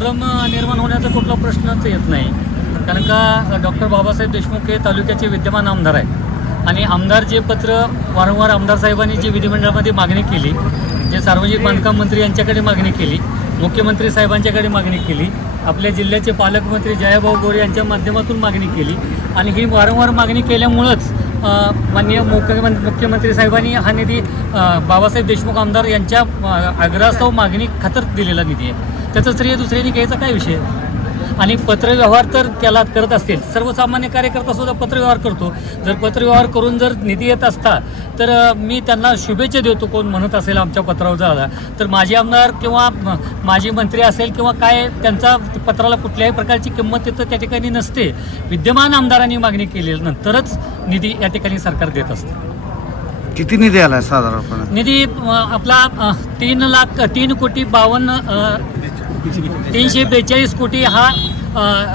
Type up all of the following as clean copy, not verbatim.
संभ्रम निर्माण होण्याचा कुठला प्रश्नच येत नाही. कारण का डॉक्टर बाबासाहेब देशमुख हे तालुक्याचे विद्यमान आमदार आहेत आणि आमदार जे पत्र वारंवार आमदार साहेबांनी जी विधिमंडळामध्ये मागणी केली, जे सार्वजनिक बांधकाम मंत्री यांच्याकडे मागणी केली, मुख्यमंत्री साहेबांच्याकडे मागणी केली, आपल्या जिल्ह्याचे पालकमंत्री जयाभाऊ गोरे यांच्या माध्यमातून मागणी केली आणि ही वारंवार मागणी केल्यामुळंच माननीय मुख्यमंत्री साहेबांनी हा निधी बाबासाहेब देशमुख आमदार यांच्या आग्रहास्तव मागणी खातर दिलेला निधी आहे. त्याचं श्रेय दुसऱ्यांनी घ्यायचा काय विषय. आणि पत्रव्यवहार तर त्याला करत असतील, सर्वसामान्य कार्यकर्ता सुद्धा पत्रव्यवहार करतो. जर पत्रव्यवहार करून जर निधी येत असता तर मी त्यांना शुभेच्छा देतो. कोण म्हणत असेल आमच्या पत्रावर झाला तर माजी आमदार किंवा माजी मंत्री असेल किंवा काय, त्यांचा पत्राला कुठल्याही प्रकारची किंमत तिथं त्या ठिकाणी नसते. विद्यमान आमदारांनी मागणी केल्यानंतरच निधी या ठिकाणी सरकार देत असतं. किती निधी आला साधारणपणे? निधी आपला 3,342 कोटी हा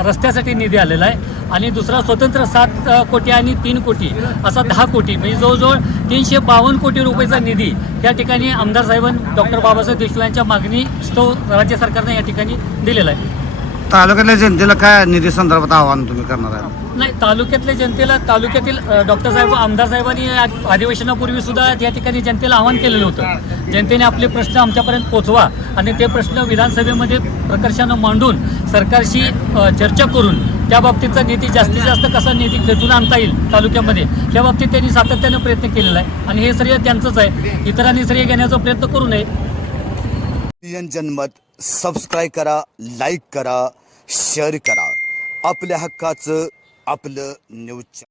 रस्त्यासाठी निधी आलेला आहे आणि दुसरा स्वतंत्र 7 कोटी आणि 3 कोटी असा 10 कोटी, म्हणजे जवळजवळ 352 कोटी रुपयाचा निधी या ठिकाणी आमदार साहेबांनी डॉक्टर बाबासाहेब देशमुख यांच्या मागणीस्तव राज्य सरकारने या ठिकाणी दिलेला आहे. तालुक्यातल्या जनतेला काय निधी संदर्भात आव्हान तुम्ही करणार आहे? नाही, तालुक्यातल्या जनतेला, तालुक्यातील डॉक्टर साहेब आमदार साहेबांनी अधिवेशनापूर्वी सुद्धा या ठिकाणी जनतेला आवाहन केलेलं होतं. जनतेने आपले प्रश्न आमच्यापर्यंत पोहोचवा आणि ते प्रश्न विधानसभेमध्ये प्रकर्षानं मांडून सरकारशी चर्चा करून त्या बाबतीतचा निधी जास्तीत जास्त कसा निधी खेचून आणता येईल तालुक्यामध्ये, या बाबतीत त्यांनी सातत्यानं प्रयत्न केलेला आहे आणि हे श्रेय त्यांचंच आहे. इतरांनी श्रेय घेण्याचा प्रयत्न करू नये. जनमत सबस्क्राईब करा, लाईक करा, शेअर करा. आपल्या हक्काचं आपलं न्यूज.